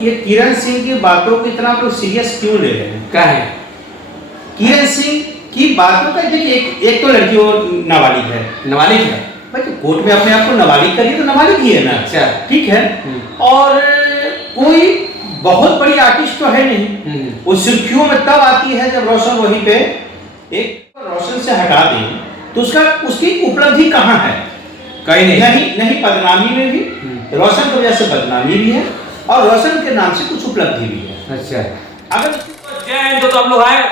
ये किरण सिंह की बातों को इतना तो सीरियस क्यों ले रहे हैं? क्या है? किरण सिंह की बातों का देखिए, एक तो लड़की वो नाबालिग है। नाबालिग है भाई तो कोर्ट में अपने आप को नाबालिग करिए तो नाबालिग ही है ना। अच्छा ठीक है। और कोई बहुत बड़ी आर्टिस्ट तो है नहीं। वो सुर्खियों में तब आती है जब रोशन वहीं पे एक रोशन से हटा दें तो उसकी उपलब्धि कहाँ है? कहीं नहीं। नहीं बदनामी में भी रोशन की वजह से बदनामी भी है और रोशन के नाम से कुछ उपलब्धि भी है। अच्छा अगर जय हिंद। तो हम लोग आए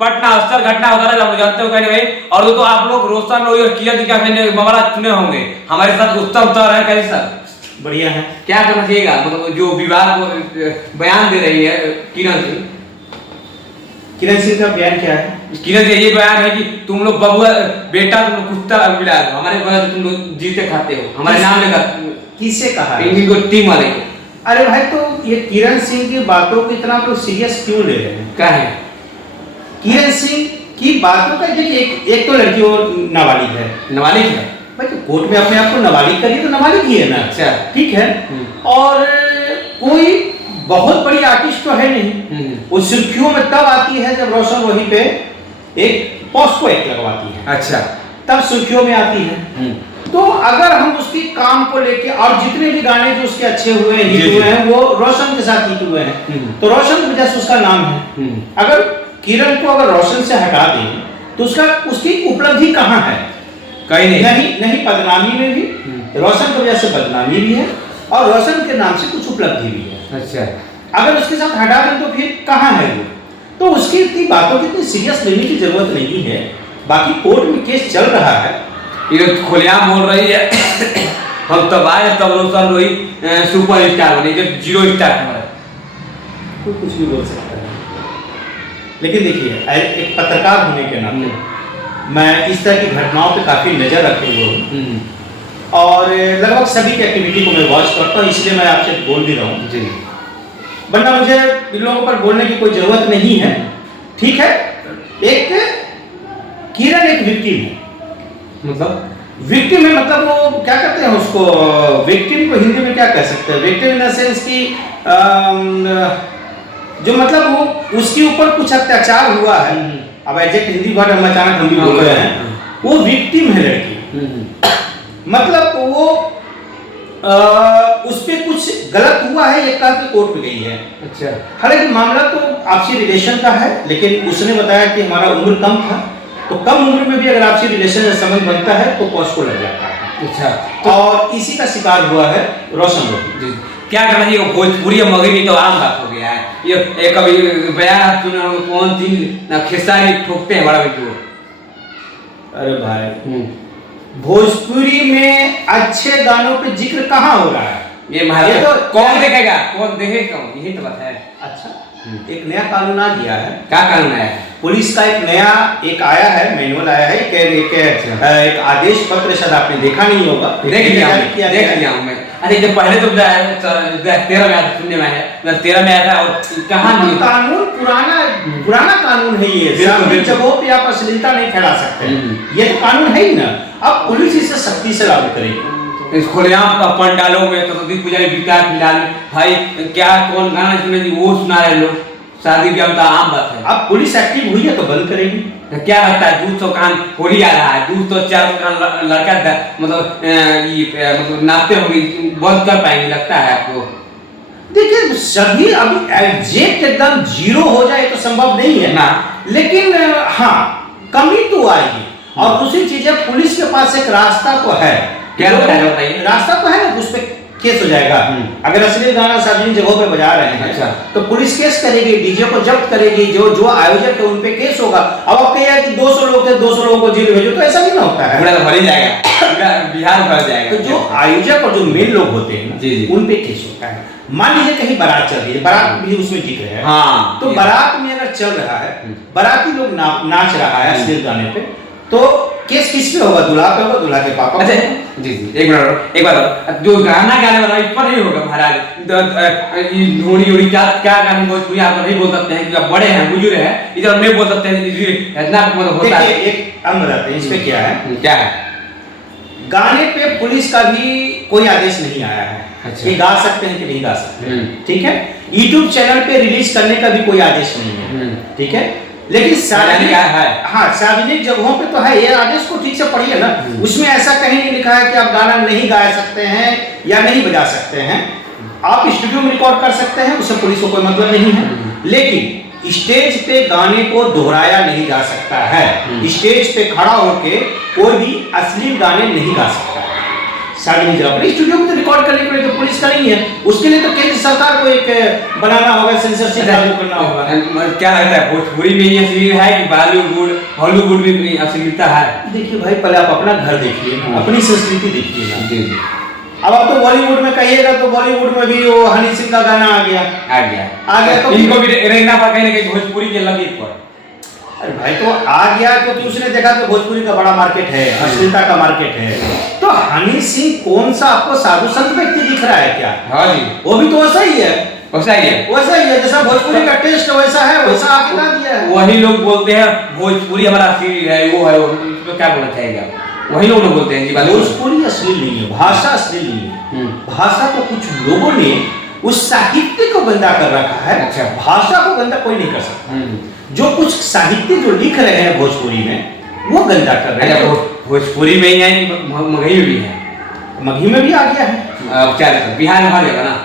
पटना अस्तर घटना होता है, आप जानते हो कहीं नहीं। और तो आप लोग रोशन और किया दिखा कहीं मामला चुने होंगे। हमारे साथ उत्तम सर है। कैसे सर? बढ़िया है। क्या करना चाहिएगा? मतलब जो विवाद को बयान दे रही है किरण सिंह। किरण सिंह का बयान क्या है? किरण सिंह ये बयान है कि तुम लोग बबुआ बेटा तुम लोग कुत्ता मिला दो हमारे वजह तुम लोग जीते खाते हो हमारे नाम लेकर। किसे कहा? इनको टीम वाले को। अरे भाई तो ये किरण सिंह की बातों को इतना तो सीरियस क्यों ले रहे हैं? क्या है? किरण सिंह की बातों का देखिए, एक तो लड़की वो नाबालिग है। नाबालिग है भाई तो कोर्ट में अपने आप को नाबालिग करिए तो नाबालिग ही है ना। अच्छा ठीक है। और कोई बहुत बड़ी आर्टिस्ट तो है नहीं। वो सुर्खियों में तब आती है जब रोशन वहीं पे एक पॉस्को एक्ट लगवाती है। अच्छा तब सुर्खियों में आती है। तो अगर हम उसकी काम को लेके और जितने भी गाने जो उसके अच्छे हुए हिट हुए हैं वो रोशन के साथ हिट हुए हैं तो रोशन की वजह से उसका नाम है। अगर किरण को अगर रोशन से हटा दें तो उसकी उपलब्धि कहाँ है? कहीं नहीं बदनामी में भी रोशन की वजह से बदनामी भी है और रोशन के नाम से कुछ उपलब्धि भी है। अच्छा अगर उसके साथ हटा दें तो फिर कहाँ है वो? तो उसकी इतनी बातों की इतनी सीरियस लेने की जरूरत नहीं है। बाकी कोर्ट में केस चल रहा है। ये खुलेआम बोल रही है हम तब आए तब रोशन रोही सुपर स्टार बने जब जीरो स्टार हमारा। कोई कुछ भी बोल सकता है। लेकिन देखिए एक पत्रकार होने के नाते मैं इस तरह की घटनाओं पे काफी नजर रखे हुए हूँ और लगभग सभी की एक्टिविटी को मैं वॉच करता हूँ, इसलिए मैं आपसे बोल भी रहा हूँ। जी वरना मुझे इन लोगों पर बोलने की कोई जरूरत नहीं है। ठीक है। एक किरण एक विक्टिम है। मतलब विक्टिम है मतलब वो क्या कहते हैं उसको, विक्टिम को हिंदी में क्या कह सकते हैं? विक्टिम इन द सेंस की जो मतलब वो उसके ऊपर कुछ अत्याचार हुआ है। अब एग्जैक्ट हिंदी वर्ड हम अचानक हम भी बोल रहे हैं। वो विक्टिम है लड़की। मतलब वो उस पे कुछ गलत हुआ है ये कह के कोर्ट में गई है। अच्छा हालांकि मामला तो आपसी रिलेशन का है लेकिन उसने बताया कि हमारा उम्र कम था तो कम उम्र में भी अगर आपसी रिलेशन में संबंध बनता है तो पॉस्को लग जाता है। अच्छा तो और इसी का शिकार हुआ है रोशन रोही। क्या करना चाहिए? भोजपुरी मगही तो आम बात हो गया है। ये कभी बयान सुना कौन दिन ना खेसारी ठोकते हैं बड़ा बेटू। अरे भाई भोजपुरी में अच्छे गानों पे जिक्र कहाँ हो रहा है? ये महाराज तो कौन देखेगा? कौन देखेगा? यही तो बात है। अच्छा एक नया कानून आ गया है। क्या कानून है? पुलिस का एक नया आया है, मैनुअल आया है। एक आदेश पत्र शायद आपने देखा नहीं होगा। देख लिया हूं मैं। अरे जब पहले तो 13 में आया सुनने में है 13 में आया था और कहां नहीं कानून पुराना कानून है ये। जगहों पे आप अश्लीलता नहीं फैला सकते। ये तो कानून है ही ना। अब पुलिस इसे सख्ती से लागू करेगी। इस खुलेआम पंडालों में सरस्वती पूजा में विकास फिलहाल भाई क्या कौन गाना सुने वो सुना रहे लोग। शादी ब्याह में आम बात है। अब पुलिस एक्टिव हुई है तो बंद करेगी। तो क्या लगता है 200 कान होली आ रहा है 200-400 कान लड़का मतलब नाचते होंगे बंद कर पाएंगे लगता है आपको? देखिए सभी अभी एग्जैक्ट एकदम जीरो हो जाए तो संभव नहीं है ना। लेकिन हाँ कमी तो आएगी और दूसरी चीज है पुलिस के पास एक रास्ता तो है। क्या बताइए? रास्ता तो है ना उस पे केस हो जाएगा। अगर असली गाना सार्वजनिक जगहों पे बजा रहे हैं अच्छा तो पुलिस केस करेगी, डीजे को जब्त करेगी, जो आयोजक है उन पे केस होगा। अब आप कहिए कि 200 लोग थे 200 लोगों को जेल भेजो तो ऐसा नहीं ना होता है। पूरा तो भर ही जाएगा बिहार भर जाएगा। तो जो आयोजक और जो मेन लोग होते हैं उन पे केस होता है। मान लीजिए कहीं बारात चल रही है, बारात भी उसमें जिक्र है। हाँ तो बारात में अगर चल रहा है बाराती लोग नाच रहा है अश्लील गाने पे तो केस किस पे होगा? दूल्हा पे होगा, दूल्हा के पापा। अच्छा जी एक बार जो गाना गाने वाला इस पर नहीं होगा महाराज। धोनी क्या गाने भोजपुरी आप नहीं बोल सकते हैं कि बड़े हैं बुजुर्ग हैं इधर नहीं बोल सकते हैं इतना मतलब होता है। एक हम बताते हैं इस पे क्या है। क्या है? गाने पे पुलिस का भी कोई आदेश नहीं आया है अच्छा। कि गा सकते हैं कि नहीं गा सकते, ठीक है। YouTube चैनल पे रिलीज करने का भी कोई आदेश नहीं है, ठीक है। लेकिन सार्वजनिक हाँ सार्वजनिक जगहों पे तो है, ये आदेश को ठीक से पढ़िए ना, उसमें ऐसा कहीं नहीं लिखा है कि आप गाना नहीं गा सकते हैं या नहीं बजा सकते हैं। आप स्टूडियो में रिकॉर्ड कर सकते हैं, उससे पुलिस को कोई मतलब नहीं है, लेकिन स्टेज पे गाने को दोहराया नहीं जा सकता है। स्टेज पे खड़ा होके कोई भी अश्लील गाने नहीं गा सकता है सार्वजनिक जगह पर। स्टूडियो में तो रिकॉर्ड करने के लिए तो पुलिस का नहीं है, उसके लिए तो केंद्र सरकार को एक बनाना होगा, सेंसरशिप लागू करना होगा। क्या लगता है भोजपुरी में ही अश्लील है कि बॉलीवुड हॉलीवुड में अश्लीलता है? देखिए भाई, पहले आप अपना घर देखिए, अपनी संस्कृति देखिए ना। जी जी। अब आप तो बॉलीवुड में कहिएगा तो बॉलीवुड में भी वो हनी सिंह का गाना आ गया तो इनको भी रहना पड़ा कहीं ना कहीं भोजपुरी के लगे पर। अरे भाई तो आ गया क्योंकि उसने देखा कि भोजपुरी का बड़ा मार्केट है, अश्लीलता का मार्केट है। तो हनी सिंह कौन सा आपको साधु संत व्यक्ति दिख रहा है क्या? हाँ जी, वो भी तो वैसा ही है, वैसा ही है जैसा भोजपुरी का टेस्ट वैसा है, वैसा आपने ला दिया है। वही लोग बोलते हैं भोजपुरी हमारा अश्लील है, वो है, तो क्या बोलना चाहेंगे आप? वही लोग बोलते हैं जी बात। भोजपुरी अश्लील नहीं है, भाषा अश्लील नहीं है। भाषा को कुछ लोगों ने उस साहित्य को गंदा कर रखा है। अच्छा। भाषा को गंदा कोई नहीं कर सकता। जो कुछ साहित्य जो लिख रहे हैं भोजपुरी में वो गंदा कर रहे हैं। भोजपुरी में ही है, मगही में भी है, मगही में भी आ गया है। क्या बिहार में हर जगह ना,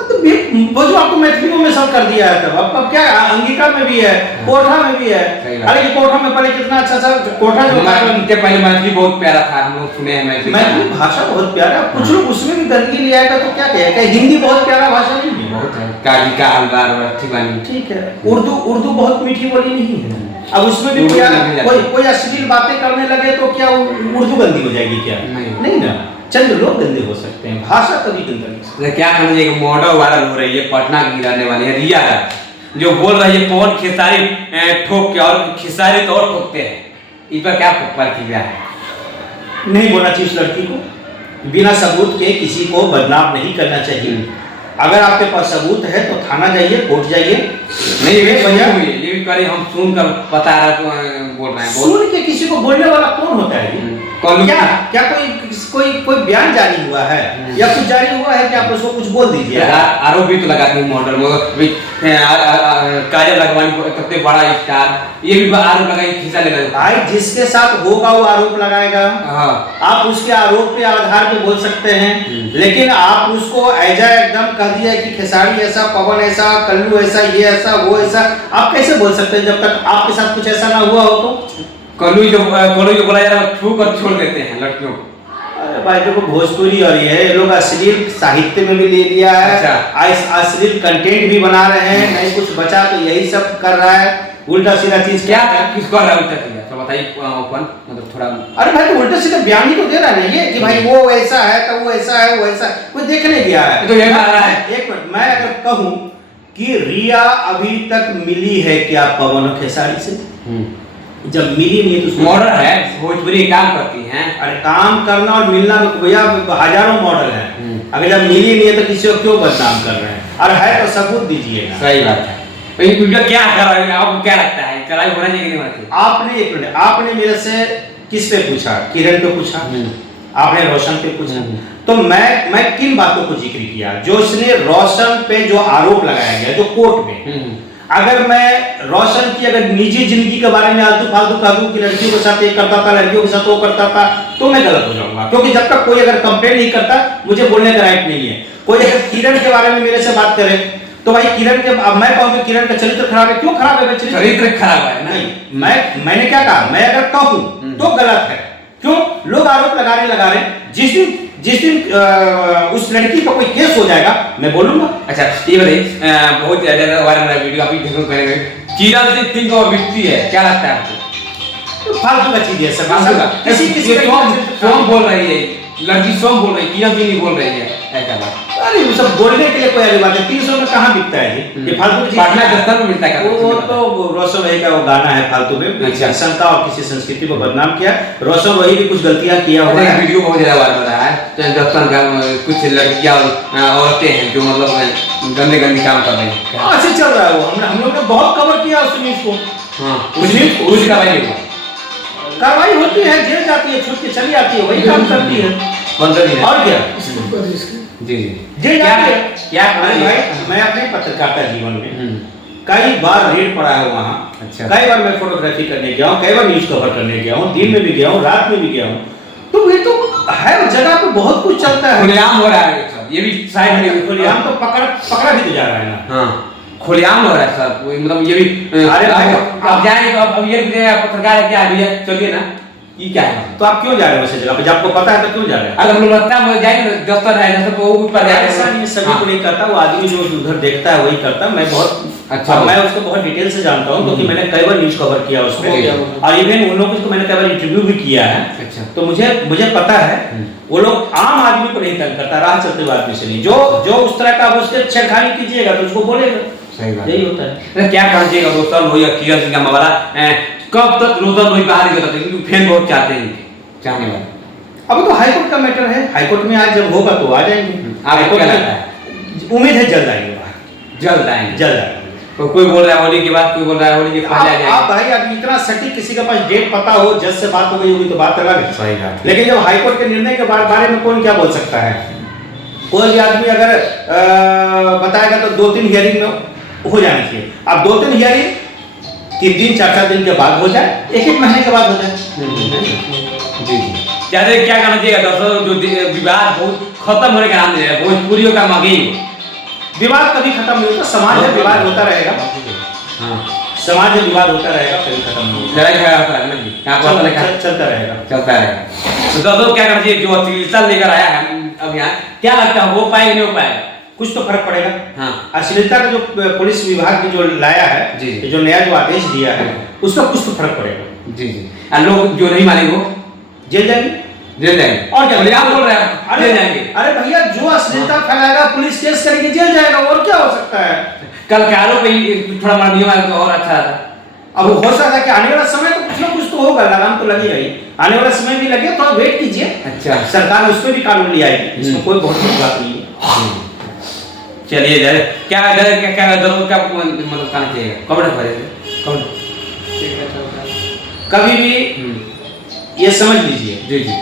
तो वो जो आपको मैथिली में सब कर दिया है, तब अब क्या अंगिका में भी है, कोठा में भी है। अरे ये कोठा में पहले कितना अच्छा सा कोठा जो पहले मैथिली बहुत प्यारा था, हम लोग सुने हैं मैथिली भाषा बहुत प्यारा। कुछ लोग उसमें भी गंदगी ले आएगा तो क्या कहेगा, हिंदी बहुत प्यारा भाषा नहीं है? बहुत है, काजी का हलवार और अच्छी बानी, ठीक है। उर्दू बहुत मीठी बोली नहीं है। अब उसमें भी कोई अश्लील बातें करने लगे तो क्या उर्दू गंदी हो जाएगी क्या? नहीं ना, चंद लोग गंदे हो सकते हैं, भाषा कभी गंदा नहीं सकती। क्या कहना चाहिए, मॉडल वायरल हो रही है, पटना की रहने वाली है रिया है, जो बोल रही है पवन खेसारी ठोक के, और खेसारी तो और ठोकते हैं, इस पर क्या प्रतिक्रिया है? नहीं बोलना चाहिए उस लड़की को, बिना सबूत के किसी को बदनाम नहीं करना चाहिए। अगर आपके पास सबूत है तो थाना जाइए, कोर्ट जाइए। नहीं भैया, ये भी करे हम सुनकर बता रहा बोल रहे हैं। सुन के किसी को बोलने वाला कौन होता है? क्या कोई बयान जारी हुआ है या कुछ जारी हुआ है कि आप उसको कुछ बोल दीजिए? आरोप भी तो लगाते हैं मॉडल काजल लगवानी कितने बड़ा स्टार, ये भी आरोप लगाए खींचा ले भाई, जिसके साथ होगा वो आरोप लगाएगा। आप उसके आरोप के आधार पे बोल सकते हैं, लेकिन आप उसको ऐजा एकदम कह दिया कि खेसारी ऐसा, पवन ऐसा, कल्लू ऐसा, ये ऐसा, वो ऐसा, आप कैसे बोल सकते हैं जब तक आपके साथ कुछ ऐसा ना हुआ हो? तो कल्लू जो बोला जा रहा है छू कर छोड़ देते हैं लड़कियों को। अरे भाई देखो, भोजपुरी और ये लोग अश्लील साहित्य में भी ले लिया है। अच्छा। अश्लील कंटेंट भी बना रहे हैं, नहीं कुछ बचा तो यही सब कर रहा है, उल्टा सीधा चीज। क्या किसको कर रहा है उल्टा सीधा, तो बताइए ओपन, मतलब थोड़ा। अरे भाई तो उल्टा सीधा बयान ही तो दे रहा है ना ये कि भाई वो ऐसा है तो वो ऐसा है, वो ऐसा, कोई देखने गया है तो ये कह रहा है। एक मिनट, मैं अगर कहूं कि रिया अभी तक मिली है क्या पवन खेसारी से? जब मिली नहीं तो मॉडल है, भोजपुरी काम करती हैं। अरे काम करना और मिलना भैया हजारों मॉडल हैं। अगर जब मिली नहीं है तो किसी को क्यों बदनाम कर रहे हैं? और है तो सबूत दीजिएगा। सही बात है। तो इनका क्या कर रहा है, आपको क्या लगता है चढ़ाई होना चाहिए कि नहीं होना चाहिए? आपने एक मिनट, आपने मेरे से किस पे पूछा? किरण पे पूछा, आपने रोशन पे पूछा। तो मैं किन बातों को जिक्र किया? जो इसने रोशन पे जो आरोप लगाया गया, जो कोर्ट में, अगर मैं रोशन की अगर निजी जिंदगी के बारे में आलतू फालतू कह दूं कि लड़कियों के साथ ये करता था, लड़कियों के साथ वो करता था, तो मैं गलत हो जाऊंगा। क्योंकि जब तक कोई अगर कंप्लेंट नहीं करता, मुझे बोलने का राइट नहीं है। कोई अगर किरण के बारे में मेरे से बात करे तो भाई किरण के, अब मैं कहूं कि किरण का चरित्र खराब है, क्यों खराब है? चरित्र खराब है नहीं, मैंने क्या कहा? मैं अगर कहूं तो गलत है। क्यों? लोग आरोप लगा रहे, जिस दिन उस लड़की का कोई केस हो जाएगा मैं बोलूंगा। अच्छा ये बताइए, बहुत ज्यादा वायरल है वीडियो, अभी देखो करेंगे किरण सिंह को बिकती है, क्या लगता है आपको? फालतू का चीज है सब, फालतू का। किसी सोम बोल रही है, लड़की सोम बोल रही है, किरण सिंह नहीं बोल रही है, ऐसा बात। अरे वो सब बोलने के लिए कोई अलग बात है। 300 में कहाँ बिकता है जी? ये फालतू की चीज पटना दस्तर में मिलता है। वो तो रोशन वही का वो गाना है फालतू में, जनता और किसी संस्कृति को बदनाम किया। रोशन वही भी कुछ गलतियां किया हुआ है। वीडियो बहुत ज्यादा वायरल हो रहा है, तो दफ्तर का कुछ लड़कियां और औरतें हैं जो मतलब गंदे काम कर रहे हैं। ऐसे चल रहा है वो, हम लोग ने बहुत कवर किया उस न्यूज को। कार्रवाई होती है, जेल जाती है, छूट के चली आती है, वही काम करती है। 15 दिन है। और क्या जी जी जेल क्या जाती है। क्या अरे भाई मैं अपने पत्रकारिता जीवन में कई बार रेड पड़ा है वहाँ। अच्छा। कई बार मैं फोटोग्राफी करने गया हूँ, कई बार न्यूज कवर करने गया हूँ, दिन में भी गया हूँ, रात में भी गया हूँ। तो ये तो हर जगह पे बहुत कुछ चलता है। खुलेआम हो रहा है सर, ये भी साइड में खुलेआम तो पकड़ा भी तो जा रहा है ना। हाँ खुलेआम हो रहा है सर, मतलब ये भी अरे भाई, अब जाएंगे तो अब ये पत्रकार है क्या है भैया, चलिए ना, ये क्या है? तो आप क्यों जा रहे हो वैसे जगह पे? जब आपको पता है तो क्यों जा रहे हैं? अगर हम लोग लगता है जाएंगे दफ्तर है ना तो वो ऊपर जाएंगे। ऐसा नहीं, सभी को नहीं करता, वो आदमी जो उधर देखता है वही करता है। मैं बहुत अच्छा। मैं उसको बहुत डिटेल से जानता हूँ क्योंकि मैंने कई बार न्यूज कवर किया उसको, और इवन उन लोगों को मैंने कई बार इंटरव्यू भी किया है। अच्छा। तो मुझे पता है वो लोग आम आदमी को नहीं तंग करता, राह चलते हुए आदमी से नहीं। जो उस तरह का उसके छेड़खानी कीजिएगा तो उसको बोलेगा। सही बात यही होता है। क्या कहिएगा दोस्तों, वही किरण सिंह का मामला कब तक रोजन वही बाहर निकलता है क्योंकि फैन बहुत चाहते हैं, चाहने वाले। अब तो हाईकोर्ट का मैटर है, हाईकोर्ट में आज जब होगा तो आ जाएंगे। आपको क्या लगता है? उम्मीद है जल्द आएंगे बाहर, जल्द आएंगे। जल्द आएंगे। तो कोई बोल रहा है होली के बाद, कोई बोल रहा है होली के पहले आ आप जाएंगे। भाई अब इतना सटीक किसी के पास डेट पता हो, जज से बात हो गई होगी तो बात अलग है। सही बात। लेकिन जब हाईकोर्ट के निर्णय के बारे में कौन क्या बोल सकता है? कोई भी आदमी अगर बताएगा तो 2-3 हियरिंग में हो जानी चाहिए। अब 2-3 हियरिंग 3 दिन 4-4 दिन के बाद हो जाए, 1-1 महीने के बाद हो जाए। जी ज्यादा क्या करना चाहिए दर्शकों, जो विवाद बहुत खत्म होने का नाम दे रहा है, भोजपुरियों का मगे विवाद कभी खत्म नहीं होता, समाज में विवाद होता रहेगा। हाँ समाज में विवाद होता रहेगा, कभी खत्म नहीं होगा, लड़ाई झगड़ा होता है ना जी, यहाँ पर चलता रहेगा। चलता रहेगा। तो दर्शकों क्या करना चाहिए, जो अश्लीलता लेकर आया है अभियान, क्या लगता है हो पाएगा नहीं हो पाएगा? कुछ तो फर्क पड़ेगा। हाँ अश्लीलता का जो पुलिस विभाग ने जो लाया है, जी। जो नया जो आदेश दिया है, उसका कुछ तो फर्क पड़ेगा। जी जी। और लोग जो नहीं मानेंगे वो जेल जाएंगे। जेल जाएंगे। और क्या आप बोल रहे हैं जेल जाएंगे? अरे भैया जो अश्लीलता फैलाएगा पुलिस केस करेगी, जेल जाएगा, और क्या हो सकता है? कल के आरोप थोड़ा मार दिया तो और अच्छा था। अब हो सकता है कि आने वाला समय तो कुछ ना कुछ तो होगा, लगाम तो लगेगा ही। आने वाला समय भी लगे तो वेट कीजिए। अच्छा। सरकार ने उस पर भी कानून लिया है, इसमें कोई बहुत बड़ी बात नहीं है। चलिए जरा क्या जरूर क्या मतलब करना चाहिए, कमेंट करें कभी भी ये समझ लीजिए, जी जी,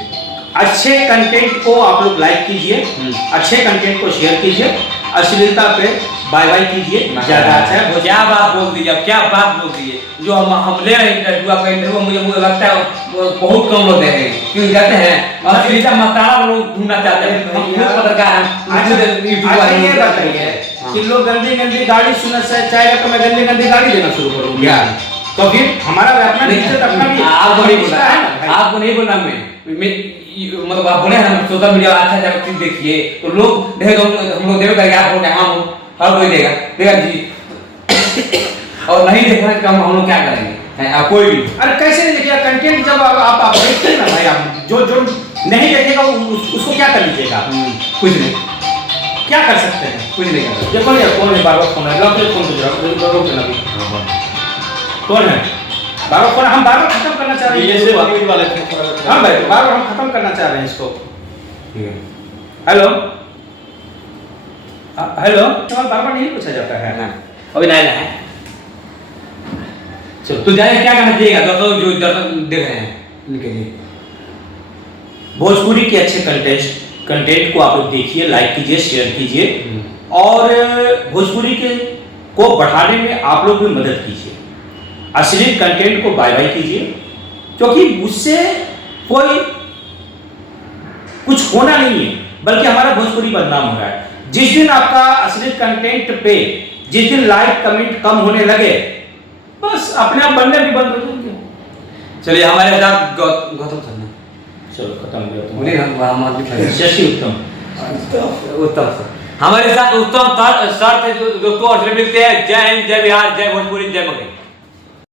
अच्छे कंटेंट को आप लोग लाइक कीजिए, अच्छे कंटेंट को शेयर कीजिए, अश्लीलता पे बाय बाय कीजिए, ज्यादा अच्छा है। क्या बात बोल दी, अब क्या बात बोल दी है, जो हम ले रहे हैं इंटरव्यू, आपका इंटरव्यू मुझे लगता है बहुत कम लोग दे रहे हैं, क्यों कहते हैं अश्लीलता मतारा लोग ढूंढना चाहते हैं। हम खुद पत्रकार हैं, ये बताइए कि लोग गंदी गंदी गाड़ी सुनना चाहेगा तो मैं गंदी गंदी गाड़ी देना शुरू करूंगा, तो फिर हमारा अपना इज्जत अपना भी आपको नहीं बोला, आपको नहीं बोला मैं मतलब आप बोले हम सोशल मीडिया अच्छा चीज देखिए तो लोग देखेगा, हम लोग देखेगा आप बोले हाँ हर कोई देगा जी, और नहीं देखना तो हम लोग क्या करेंगे? आप कोई भी अरे कैसे नहीं देखिएगा कंटेंट, जब आप देखते हैं ना भाई, आप जो नहीं देखेगा उसको क्या कर लीजिएगा? कुछ नहीं, क्या कर सकते हैं? कुछ नहीं कर सकते। देखो यार कौन है बार-बार फोन है, लॉक फोन को जरा रोक देना भी। कौन है बार-बार फोन? हम बार-बार खत्म करना चाह रहे हैं ये इसको। से न्यूज़ वाले हाँ भाई बार-बार हम खत्म करना चाह रहे हैं इसको। ठीक है, हेलो हेलो, सवाल बार-बार नहीं पूछा जाता है ना अभी नहीं है। चलो तो जाए क्या करना चाहिए दोस्तों, जो दर्शक देख रहे हैं उनके लिए? भोजपुरी के अच्छे कंटेंट को आप लोग देखिए, लाइक कीजिए, शेयर कीजिए, और भोजपुरी को बढ़ाने में आप लोग भी मदद कीजिए। अश्लील कंटेंट को बाय बाय कीजिए, क्योंकि उससे कोई कुछ होना नहीं है, बल्कि हमारा भोजपुरी बदनाम हो रहा है। जिस दिन आपका अश्लील कंटेंट पे जिस दिन लाइक कमेंट कम होने लगे, बस अपने आप बनने भी बंद हो जाएंगे। चलिए हमारे साथ गौतम सर ने, चलो खत्म हो गया। बोलिए हम शशि उत्तम उत्तम सर हमारे साथ उत्तम सर थे, जो दोस्तों मिलते हैं। जय हिंद, जय बिहार, जय भोजपुरी, जय मगही।